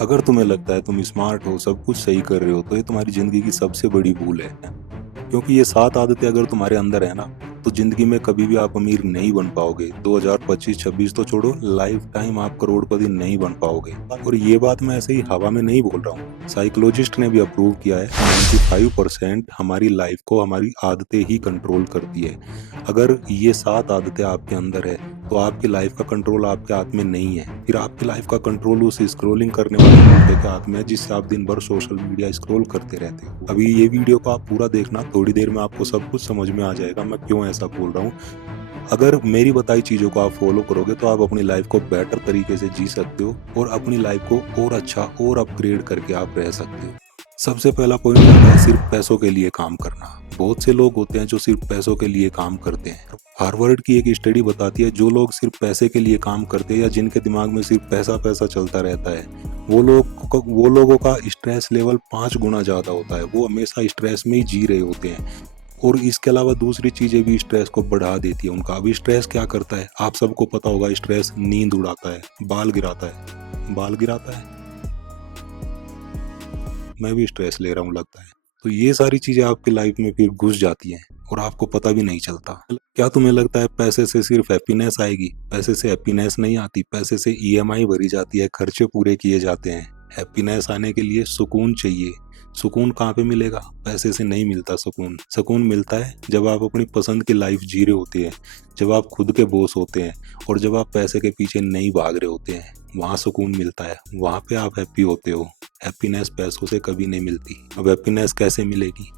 अगर तुम्हें लगता है तुम स्मार्ट हो, सब कुछ सही कर रहे हो, तो ये तुम्हारी जिंदगी की सबसे बड़ी भूल है। क्योंकि ये 7 आदतें अगर तुम्हारे अंदर है ना, तो जिंदगी में कभी भी आप अमीर नहीं बन पाओगे। 2025-26 तो छोड़ो, लाइफ टाइम आप करोड़पति नहीं बन पाओगे। और ये बात मैं ऐसे ही हवा में नहीं बोल रहा हूँ, साइकोलॉजिस्ट ने भी अप्रूव किया है। 95% हमारी लाइफ को हमारी आदतें ही कंट्रोल करती है। अगर ये 7 आदतें आपके अंदर है, तो आपकी लाइफ का कंट्रोल आपके हाथ में नहीं है। फिर आपकी लाइफ का कंट्रोल उस स्क्रॉलिंग करने वाले मुद्दे के हाथ में है, जिससे आप दिन भर सोशल मीडिया स्क्रॉल करते रहते हो। अभी ये वीडियो को आप पूरा देखना, थोड़ी देर में आपको सब कुछ समझ में आ जाएगा मैं क्यों ऐसा बोल रहा हूँ। अगर मेरी बताई चीजों को आप फॉलो करोगे, तो आप अपनी लाइफ को बेटर तरीके से जी सकते हो और अपनी लाइफ को और अच्छा और अपग्रेड करके आप रह सकते हो। सबसे पहला पॉइंट आता है सिर्फ पैसों के लिए काम करना। बहुत से लोग होते हैं जो सिर्फ पैसों के लिए काम करते हैं। हार्वर्ड की एक स्टडी बताती है, जो लोग सिर्फ पैसे के लिए काम करते हैं या जिनके दिमाग में सिर्फ पैसा पैसा चलता रहता है, वो लोगों का स्ट्रेस लेवल 5 गुना ज्यादा होता है। वो हमेशा स्ट्रेस में ही जी रहे होते हैं। और इसके अलावा दूसरी चीजें भी स्ट्रेस को बढ़ा देती है उनका। अभी स्ट्रेस क्या करता है, आप सबको पता होगा, स्ट्रेस नींद उड़ाता है, बाल गिराता है। बाल गिराता है, मैं भी स्ट्रेस ले रहा हूँ लगता है। तो ये सारी चीजें आपकी लाइफ में फिर घुस जाती हैं और आपको पता भी नहीं चलता। क्या तुम्हें लगता है पैसे से सिर्फ हैप्पीनेस आएगी? पैसे से हैप्पीनेस नहीं आती। पैसे से ईएमआई भरी जाती है, खर्चे पूरे किए जाते हैं। हैप्पीनेस आने के लिए सुकून चाहिए। सुकून कहाँ पे मिलेगा? पैसे से नहीं मिलता सुकून। सुकून मिलता है जब आप अपनी पसंद की लाइफ जी रहे होते हैं, जब आप खुद के बॉस होते हैं और जब आप पैसे के पीछे नहीं भाग रहे होते हैं। वहाँ सुकून मिलता है, वहाँ पे आप हैप्पी होते हो। हैप्पीनेस पैसों से कभी नहीं मिलती। अब हैप्पीनेस कैसे मिलेगी?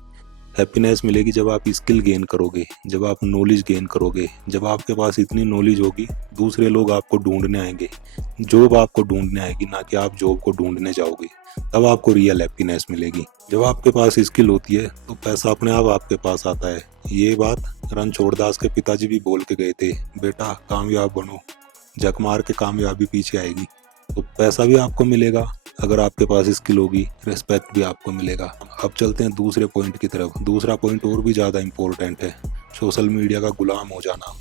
हैप्पीनेस मिलेगी जब आप स्किल गेन करोगे, जब आप नॉलेज गेन करोगे, जब आपके पास इतनी नॉलेज होगी, दूसरे लोग आपको ढूंढने आएंगे, जॉब आपको ढूंढने आएगी, ना कि आप जॉब को ढूंढने जाओगे। तब आपको रियल हैप्पीनेस मिलेगी। जब आपके पास स्किल होती है, तो पैसा अपने आप आपके पास आता है। ये बात रणछोड़ दास के पिताजी भी बोल के गए थे, बेटा कामयाब बनो, झक मार के कामयाबी पीछे आएगी। तो पैसा भी आपको मिलेगा, अगर आपके पास स्किल होगी, रिस्पेक्ट भी आपको मिलेगा। अब चलते हैं दूसरे पॉइंट की तरफ। दूसरा पॉइंट और भी ज़्यादा इम्पोर्टेंट है, सोशल मीडिया का गुलाम हो जाना।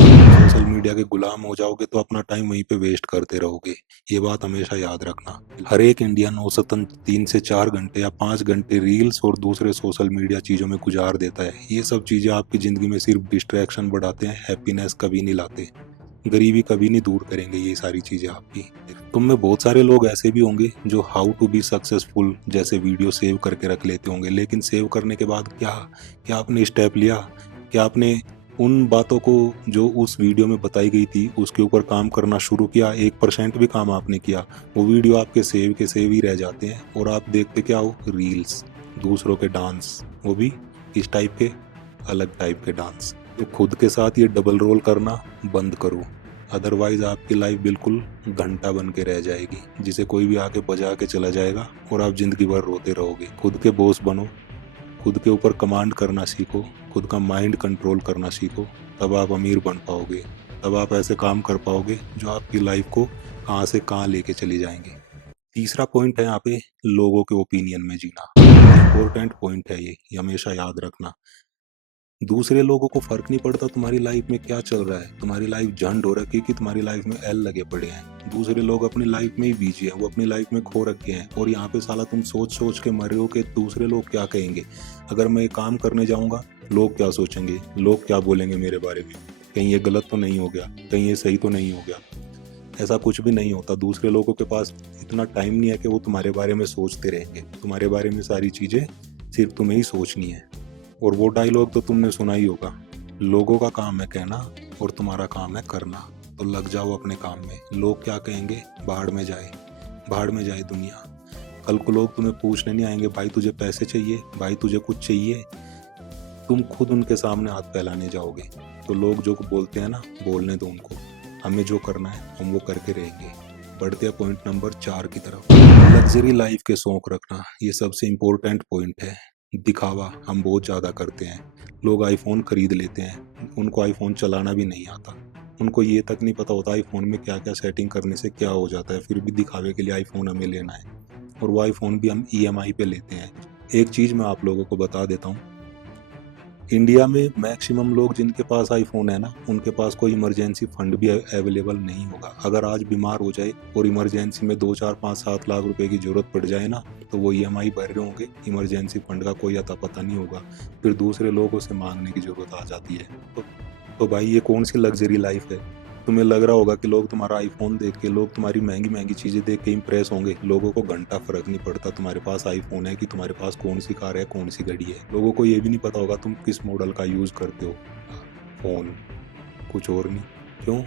सोशल मीडिया के गुलाम हो जाओगे तो अपना टाइम वहीं पे वेस्ट करते रहोगे। ये बात हमेशा याद रखना। हर एक इंडियन औसतन 3 से 4 घंटे या 5 घंटे रील्स और दूसरे सोशल मीडिया चीज़ों में गुजार देता है। ये सब चीज़ें आपकी ज़िंदगी में सिर्फ डिस्ट्रैक्शन बढ़ाते हैं, हैप्पीनेस कभी नहीं लाते। गरीबी कभी नहीं दूर करेंगे ये सारी चीजें आपकी। तुम में बहुत सारे लोग ऐसे भी होंगे जो हाउ टू बी सक्सेसफुल जैसे वीडियो सेव करके रख लेते होंगे, लेकिन सेव करने के बाद क्या क्या आपने स्टेप लिया? क्या आपने उन बातों को जो उस वीडियो में बताई गई थी उसके ऊपर काम करना शुरू किया? 1% भी काम आपने किया? वो वीडियो आपके सेव के सेव ही रह जाते हैं और आप देखते क्या हो? रील्स, दूसरों के डांस, वो भी इस टाइप के, अलग टाइप के डांस। तो खुद के साथ ये डबल रोल करना बंद करो, अदरवाइज आपकी लाइफ बिल्कुल घंटा बन के रह जाएगी, जिसे कोई भी आके बजा के चला जाएगा और आप जिंदगी भर रोते रहोगे। खुद के बॉस बनो, खुद के ऊपर कमांड करना सीखो, खुद का माइंड कंट्रोल करना सीखो। तब आप अमीर बन पाओगे, तब आप ऐसे काम कर पाओगे जो आपकी लाइफ को कहाँ से कहाँ लेके चले जाएंगे। तीसरा पॉइंट है यहाँ पे, लोगों के ओपिनियन में जीना। इम्पोर्टेंट पॉइंट है ये हमेशा याद रखना। दूसरे लोगों को फर्क नहीं पड़ता तुम्हारी लाइफ में क्या चल रहा है। तुम्हारी लाइफ झंड हो रखी है कि तुम्हारी लाइफ में एल लगे पड़े हैं। दूसरे लोग अपनी लाइफ में ही बिजी हैं, वो अपनी लाइफ में खो रखे हैं, और यहाँ पे साला तुम सोच सोच के मरे हो कि दूसरे लोग क्या कहेंगे। अगर मैं ये काम करने जाऊंगा, लोग क्या सोचेंगे, लोग क्या बोलेंगे मेरे बारे में, कहीं ये गलत तो नहीं हो गया, कहीं ये सही तो नहीं हो गया। ऐसा कुछ भी नहीं होता। दूसरे लोगों के पास इतना टाइम नहीं है कि वो तुम्हारे बारे में सोचते रहेंगे। तुम्हारे बारे में सारी चीजें सिर्फ तुम्हें ही सोचनी है। और वो डायलॉग तो तुमने सुना ही होगा, लोगों का काम है कहना और तुम्हारा काम है करना। तो लग जाओ अपने काम में। लोग क्या कहेंगे, भाड़ में जाए, भाड़ में जाए दुनिया। कल को लोग तुम्हें पूछने नहीं आएंगे, भाई तुझे पैसे चाहिए, भाई तुझे कुछ चाहिए। तुम खुद उनके सामने हाथ फैलाने जाओगे। तो लोग जो बोलते हैं ना, बोलने दो उनको। हमें जो करना है हम वो करके रहेंगे। बढ़ते हैं पॉइंट नंबर 4 की तरफ, लग्जरी लाइफ के शौक रखना। ये सबसे इम्पोर्टेंट पॉइंट है। दिखावा हम बहुत ज़्यादा करते हैं। लोग आईफोन खरीद लेते हैं, उनको आईफोन चलाना भी नहीं आता। उनको ये तक नहीं पता होता आईफोन में क्या क्या सेटिंग करने से क्या हो जाता है, फिर भी दिखावे के लिए आईफोन हमें लेना है। और वो आईफोन भी हम ईएमआई पे लेते हैं। एक चीज़ मैं आप लोगों को बता देता हूँ, इंडिया में मैक्सिमम लोग जिनके पास आईफोन है ना, उनके पास कोई इमरजेंसी फंड भी अवेलेबल नहीं होगा। अगर आज बीमार हो जाए और इमरजेंसी में 2 4 5 7 लाख रुपए की जरूरत पड़ जाए ना, तो वो ईएमआई भर रहे होंगे, इमरजेंसी फंड का कोई अता पता नहीं होगा, फिर दूसरे लोगों से मांगने की जरूरत आ जाती है। तो भाई ये कौन सी लग्जरी लाइफ है? तुम्हें लग रहा होगा कि लोग तुम्हारा आईफोन देख के, लोग तुम्हारी महंगी महंगी चीज़ें देख के इम्प्रेस होंगे। लोगों को घंटा फर्क नहीं पड़ता तुम्हारे पास आईफोन है कि तुम्हारे पास कौन सी कार है, कौन सी गाड़ी है। लोगों को ये भी नहीं पता होगा तुम किस मॉडल का यूज़ करते हो फ़ोन, कुछ और नहीं। क्यों?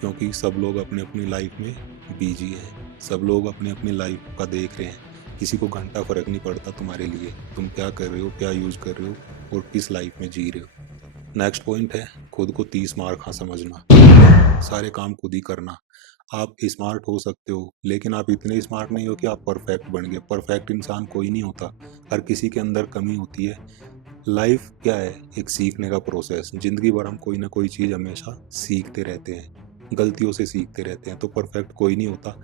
क्योंकि सब लोग अपने अपनी लाइफ में बिजी हैं, सब लोग अपने अपनी लाइफ का देख रहे हैं। किसी को घंटा फर्क नहीं पड़ता तुम्हारे लिए, तुम क्या कर रहे हो, क्या यूज़ कर रहे हो और किस लाइफ में जी रहे हो। नेक्स्ट पॉइंट है खुद को 30 मार खा समझना। सारे काम खुद ही करना। आप स्मार्ट हो सकते हो, लेकिन आप इतने स्मार्ट नहीं हो कि आप परफेक्ट बन गए। परफेक्ट इंसान कोई नहीं होता, हर किसी के अंदर कमी होती है। लाइफ क्या है? एक सीखने का प्रोसेस। जिंदगी भर हम कोई ना कोई चीज़ हमेशा सीखते रहते हैं, गलतियों से सीखते रहते हैं। तो परफेक्ट कोई नहीं होता।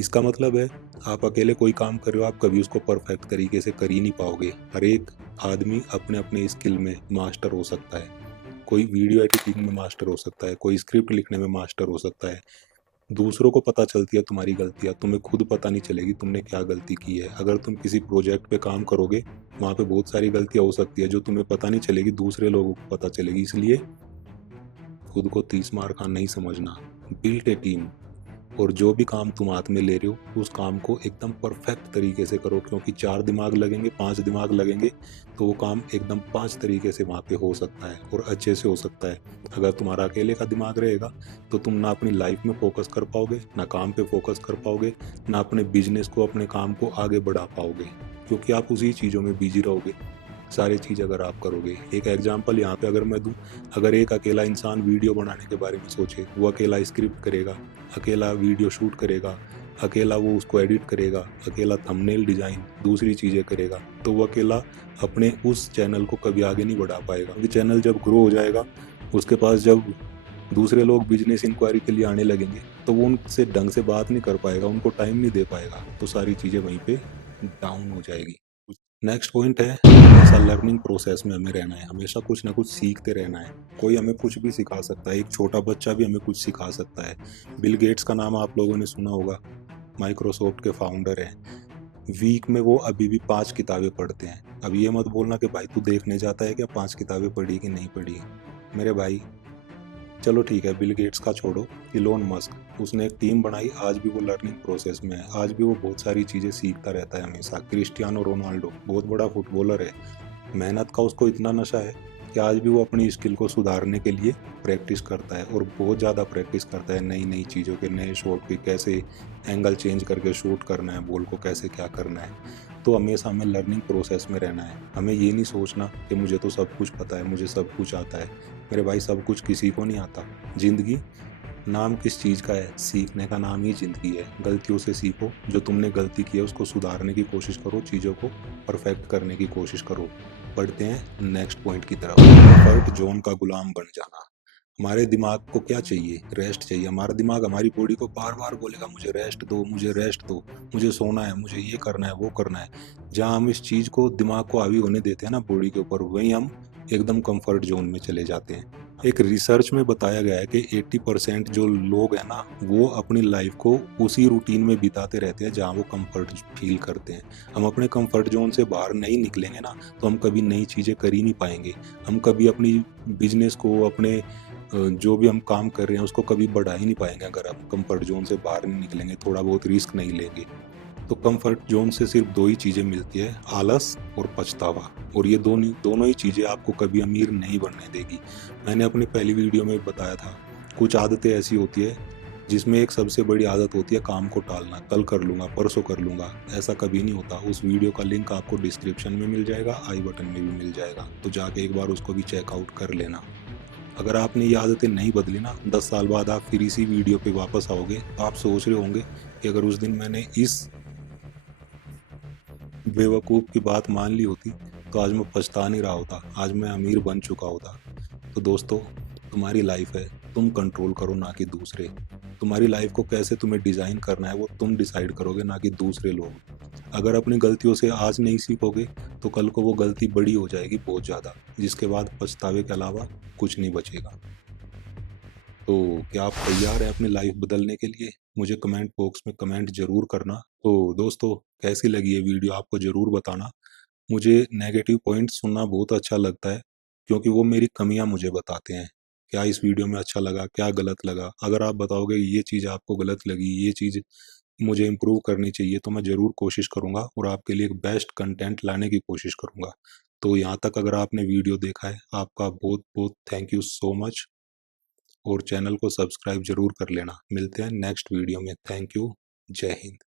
इसका मतलब है आप अकेले कोई काम कर रहे हो, आप कभी उसको परफेक्ट तरीके से कर ही नहीं पाओगे। हर एक आदमी अपने अपने स्किल में मास्टर हो सकता है। कोई वीडियो एडिटिंग में मास्टर हो सकता है, कोई स्क्रिप्ट लिखने में मास्टर हो सकता है। दूसरों को पता चलती है तुम्हारी गलतियाँ, तुम्हें खुद पता नहीं चलेगी तुमने क्या गलती की है। अगर तुम किसी प्रोजेक्ट पे काम करोगे, वहाँ पे बहुत सारी गलतियाँ हो सकती है जो तुम्हें पता नहीं चलेगी, दूसरे लोगों को पता चलेगी। इसलिए खुद को 30 मार खा नहीं समझना। Build a team. और जो भी काम तुम हाथ में ले रहे हो, उस काम को एकदम परफेक्ट तरीके से करो, क्योंकि 4 दिमाग लगेंगे, 5 दिमाग लगेंगे, तो वो काम एकदम 5 तरीके से वहाँ पे हो सकता है और अच्छे से हो सकता है। अगर तुम्हारा अकेले का दिमाग रहेगा, तो तुम ना अपनी लाइफ में फोकस कर पाओगे, ना काम पे फोकस कर पाओगे, ना अपने बिजनेस को, अपने काम को आगे बढ़ा पाओगे, क्योंकि आप उसी चीज़ों में बिजी रहोगे। सारी चीज़ अगर आप करोगे, एक एग्जांपल यहाँ पे अगर मैं दूँ, अगर एक अकेला इंसान वीडियो बनाने के बारे में सोचे, वो अकेला स्क्रिप्ट करेगा, अकेला वीडियो शूट करेगा, अकेला वो उसको एडिट करेगा, अकेला थंबनेल डिज़ाइन, दूसरी चीज़ें करेगा, तो वो अकेला अपने उस चैनल को कभी आगे नहीं बढ़ा पाएगा। क्योंकि चैनल जब ग्रो हो जाएगा, उसके पास जब दूसरे लोग बिजनेस इंक्वायरी के लिए आने लगेंगे, तो वो उनसे ढंग से बात नहीं कर पाएगा, उनको टाइम नहीं दे पाएगा, तो सारी चीज़ें वहीं पे डाउन हो जाएगी। नेक्स्ट पॉइंट है हमेशा लर्निंग प्रोसेस में हमें रहना है, हमेशा कुछ ना कुछ सीखते रहना है। कोई हमें कुछ भी सिखा सकता है, एक छोटा बच्चा भी हमें कुछ सिखा सकता है। बिल गेट्स का नाम आप लोगों ने सुना होगा, माइक्रोसॉफ्ट के फाउंडर हैं। वीक में वो अभी भी 5 किताबें पढ़ते हैं। अब ये मत बोलना कि भाई तू देखने जाता है क्या 5 किताबें पढ़ी कि नहीं पढ़ी। मेरे भाई चलो ठीक है, बिल गेट्स का छोड़ो, इलोन मस्क, उसने एक टीम बनाई, आज भी वो लर्निंग प्रोसेस में है, आज भी वो बहुत सारी चीज़ें सीखता रहता है हमेशा। क्रिस्टियानो रोनाल्डो बहुत बड़ा फुटबॉलर है, मेहनत का उसको इतना नशा है कि आज भी वो अपनी स्किल को सुधारने के लिए प्रैक्टिस करता है, और बहुत ज़्यादा प्रैक्टिस करता है नई नई चीज़ों के, नए शॉट के, कैसे एंगल चेंज करके शूट करना है, बॉल को कैसे क्या करना है। तो हमेशा हमें लर्निंग प्रोसेस में रहना है। हमें ये नहीं सोचना कि मुझे तो सब कुछ पता है, मुझे सब कुछ आता है। मेरे भाई सब कुछ किसी को नहीं आता। ज़िंदगी नाम किस चीज़ का है? सीखने का नाम ही ज़िंदगी है। गलतियों से सीखो, जो तुमने गलती की है उसको सुधारने की कोशिश करो, चीज़ों को परफेक्ट करने की कोशिश करो। बढ़ते हैं नेक्स्ट पॉइंट की तरफ, कंफर्ट जोन का गुलाम बन जाना। हमारे दिमाग को क्या चाहिए? रेस्ट चाहिए। हमारा दिमाग हमारी बॉडी को बार बार बोलेगा मुझे रेस्ट दो, मुझे रेस्ट दो, मुझे सोना है, मुझे ये करना है, वो करना है। जहाँ हम इस चीज़ को, दिमाग को हावी होने देते हैं ना बॉडी के ऊपर, वहीं हम एकदम कंफर्ट जोन में चले जाते हैं। एक रिसर्च में बताया गया है कि 80% जो लोग हैं ना, वो अपनी लाइफ को उसी रूटीन में बिताते रहते हैं जहाँ वो कंफर्ट फील करते हैं। हम अपने कंफर्ट जोन से बाहर नहीं निकलेंगे ना, तो हम कभी नई चीज़ें कर ही नहीं पाएंगे। हम कभी अपनी बिजनेस को, अपने जो भी हम काम कर रहे हैं उसको कभी बढ़ा ही नहीं पाएंगे अगर हम कंफर्ट जोन से बाहर नहीं निकलेंगे, थोड़ा बहुत रिस्क नहीं लेंगे। तो कंफर्ट जोन से सिर्फ 2 ही चीज़ें मिलती है, आलस और पछतावा। और ये दोनों ही चीज़ें आपको कभी अमीर नहीं बनने देगी। मैंने अपनी पहली वीडियो में बताया था, कुछ आदतें ऐसी होती है जिसमें एक सबसे बड़ी आदत होती है काम को टालना, कल कर लूँगा, परसों कर लूँगा। ऐसा कभी नहीं होता। उस वीडियो का लिंक आपको डिस्क्रिप्शन में मिल जाएगा, आई बटन में भी मिल जाएगा, तो जाके एक बार उसको भी चेकआउट कर लेना। अगर आपने ये आदतें नहीं बदली ना, 10 साल बाद आप फिर इसी वीडियो पे वापस आओगे, तो आप सोच रहे होंगे कि अगर उस दिन मैंने इस बेवकूफ़ की बात मान ली होती, तो आज मैं पछता नहीं रहा होता, आज मैं अमीर बन चुका होता। तो दोस्तों, तुम्हारी लाइफ है, तुम कंट्रोल करो, ना कि दूसरे। तुम्हारी लाइफ को कैसे तुम्हें डिज़ाइन करना है वो तुम डिसाइड करोगे, ना कि दूसरे लोग। अगर अपनी गलतियों से आज नहीं सीखोगे तो कल को वो गलती बड़ी हो जाएगी बहुत ज़्यादा, जिसके बाद पछतावे के अलावा कुछ नहीं बचेगा। तो क्या आप तैयार हैं अपनी लाइफ बदलने के लिए? मुझे कमेंट बॉक्स में कमेंट ज़रूर करना। तो दोस्तों, कैसी लगी ये वीडियो आपको ज़रूर बताना। मुझे नेगेटिव पॉइंट सुनना बहुत अच्छा लगता है, क्योंकि वो मेरी कमियां मुझे बताते हैं। क्या इस वीडियो में अच्छा लगा, क्या गलत लगा। अगर आप बताओगे ये चीज़ आपको गलत लगी, ये चीज़ मुझे इम्प्रूव करनी चाहिए, तो मैं ज़रूर कोशिश करूँगा और आपके लिए एक बेस्ट कंटेंट लाने की कोशिश करूँगा। तो यहाँ तक अगर आपने वीडियो देखा है, आपका बहुत बहुत थैंक यू सो मच। और चैनल को सब्सक्राइब ज़रूर कर लेना। मिलते हैं नेक्स्ट वीडियो में। Thank you. जय हिंद।